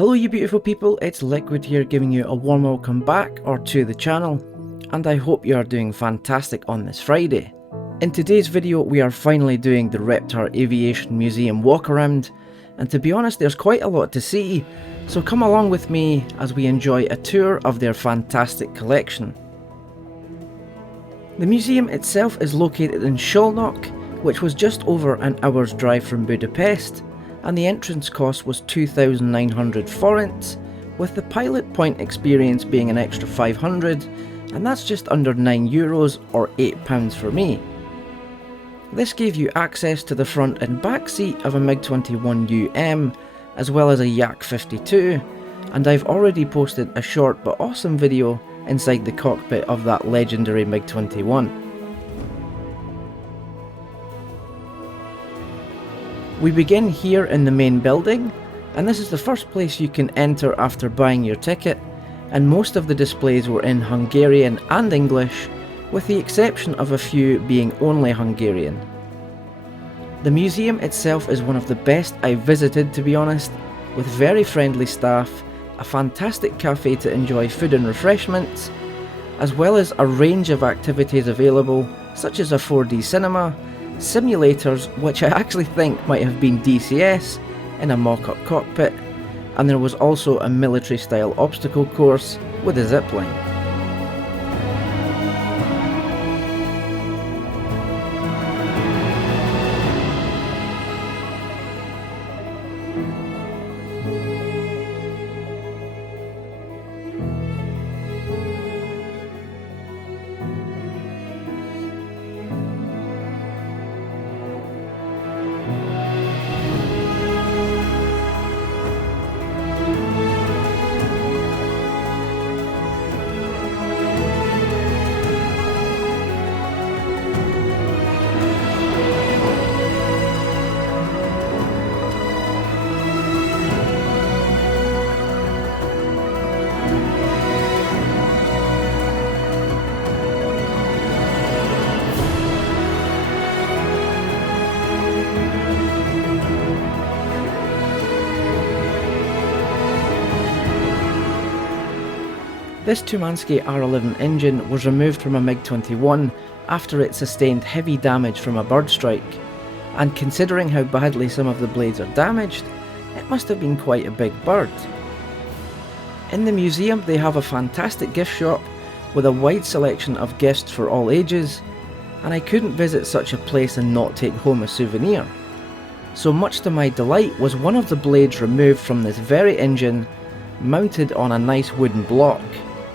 Hello you beautiful people, it's Liquid here giving you a warm welcome back or to the channel, and I hope you are doing fantastic on this Friday. In today's video we are finally doing the Reptar Aviation Museum walkaround, and to be honest there's quite a lot to see, so come along with me as we enjoy a tour of their fantastic collection. The museum itself is located in Szolnok, which was just over an hour's drive from Budapest, and the entrance cost was 2,900 forints, with the pilot point experience being an extra 500, and that's just under €9 or £8 for me. This gave you access to the front and back seat of a MiG-21 as well as a Yak 52, and I've already posted a short but awesome video inside the cockpit of that legendary MiG-21. We begin here in the main building, and this is the first place you can enter after buying your ticket, and most of the displays were in Hungarian and English, with the exception of a few being only Hungarian. The museum itself is one of the best I've visited, to be honest, with very friendly staff, a fantastic cafe to enjoy food and refreshments, as well as a range of activities available such as a 4D cinema, simulators which I actually think might have been DCS in a mock-up cockpit, and there was also a military style obstacle course with a zipline. This Tumansky R11 engine was removed from a MiG-21 after it sustained heavy damage from a bird strike, and considering how badly some of the blades are damaged, it must have been quite a big bird. In the museum they have a fantastic gift shop with a wide selection of gifts for all ages, and I couldn't visit such a place and not take home a souvenir. So much to my delight was one of the blades removed from this very engine, mounted on a nice wooden block.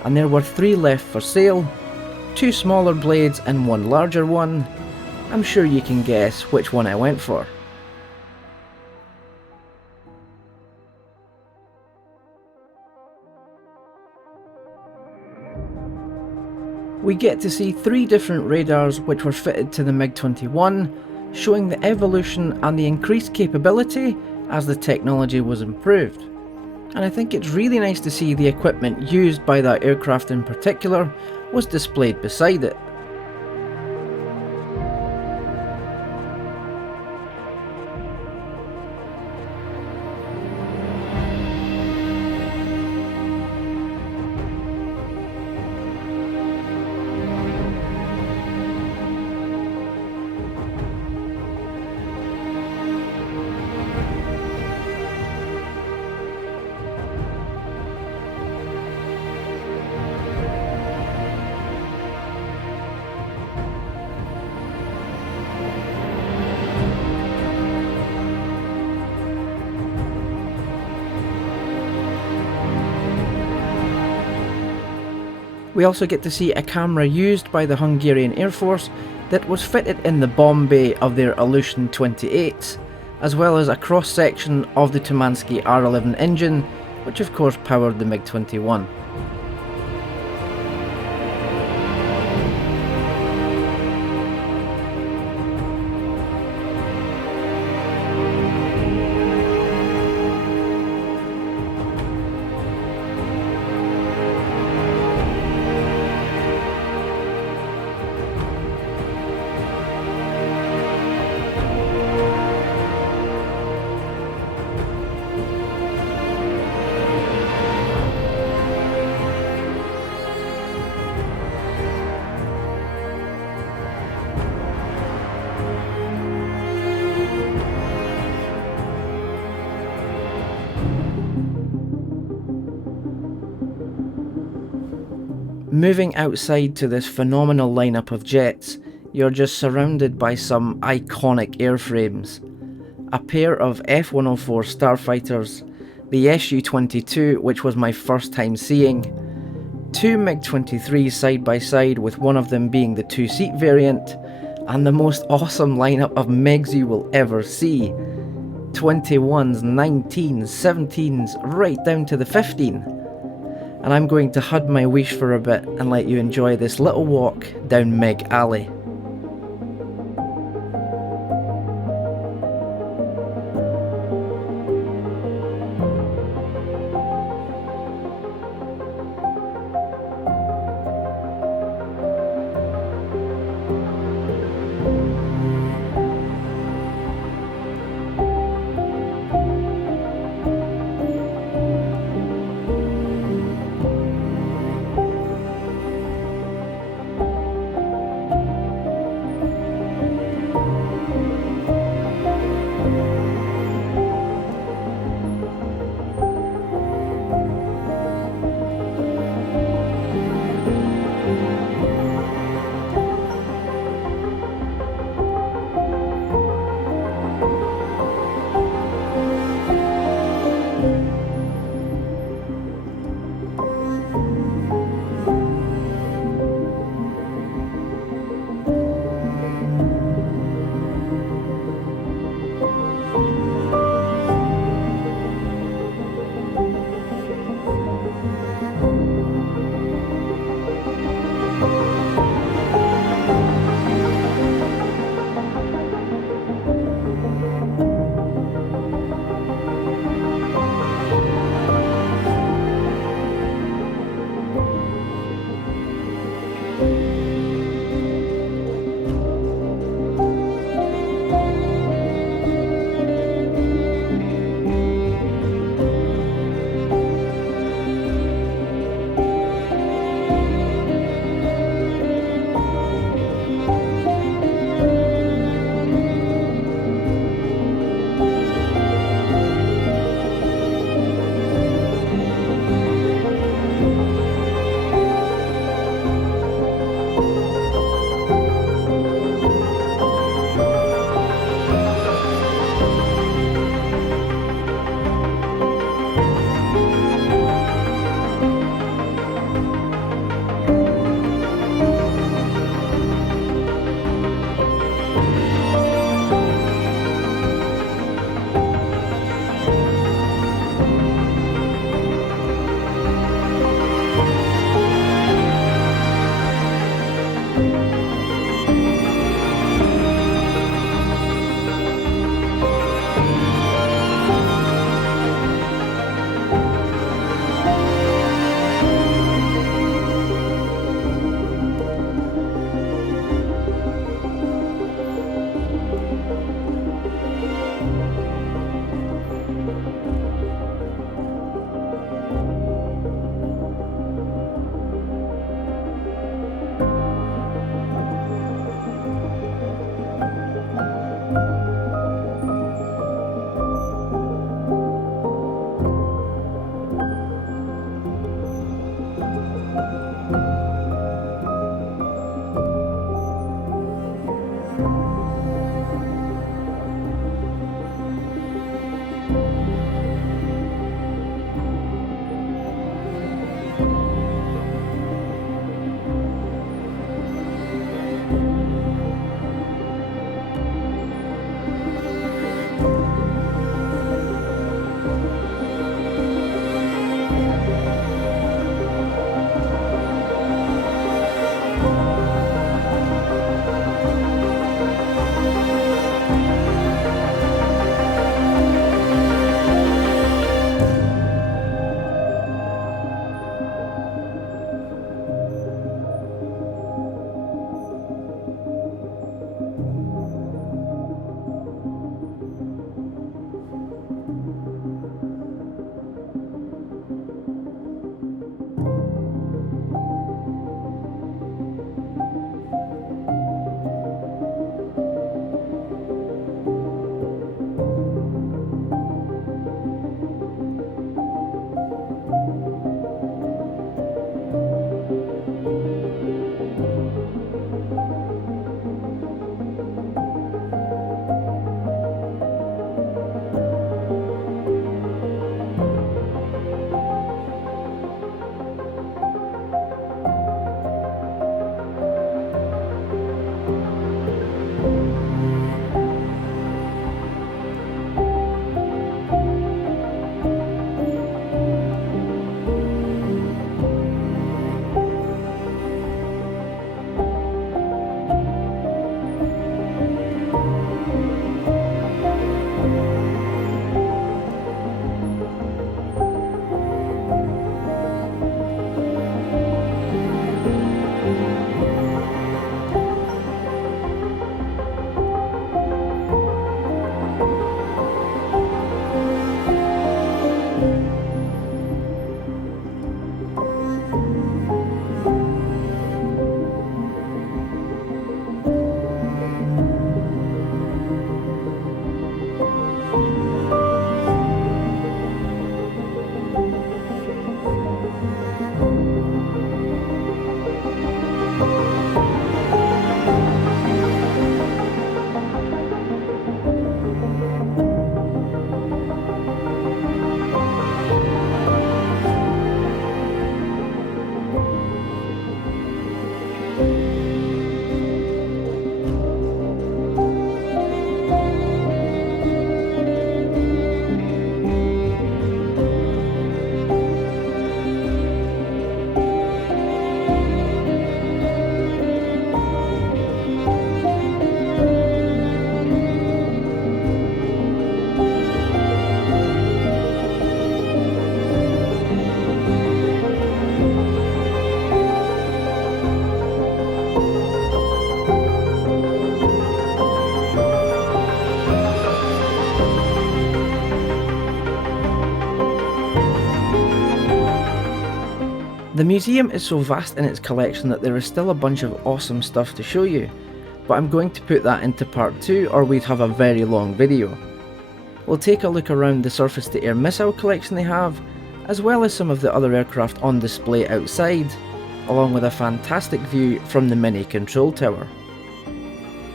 And there were 3 left for sale, 2 smaller blades and 1 larger one. I'm sure you can guess which one I went for. We get to see 3 different radars which were fitted to the MiG-21, showing the evolution and the increased capability as the technology was improved. And I think it's really nice to see the equipment used by that aircraft in particular was displayed beside it. We also get to see a camera used by the Hungarian Air Force that was fitted in the bomb bay of their Illusion 28s, as well as a cross-section of the Tumansky R11 engine, which of course powered the MiG-21. Moving outside to this phenomenal lineup of jets, you're just surrounded by some iconic airframes. A pair of F-104 starfighters, the Su-22, which was my first time seeing, two MiG-23s side by side, with one of them being the two-seat variant, and the most awesome lineup of MiGs you will ever see. 21s, 19s, 17s, right down to the 15. And I'm going to hud my wish for a bit and let you enjoy this little walk down MiG Alley. The museum is so vast in its collection that there is still a bunch of awesome stuff to show you, but I'm going to put that into part 2 or we'd have a very long video. We'll take a look around the surface-to-air missile collection they have, as well as some of the other aircraft on display outside, along with a fantastic view from the mini control tower.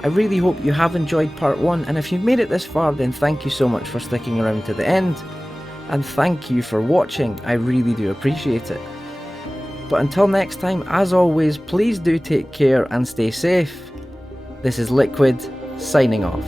I really hope you have enjoyed part 1, and if you've made it this far then thank you so much for sticking around to the end, and thank you for watching, I really do appreciate it. But until next time, as always, please do take care and stay safe. This is LIKWID, signing off.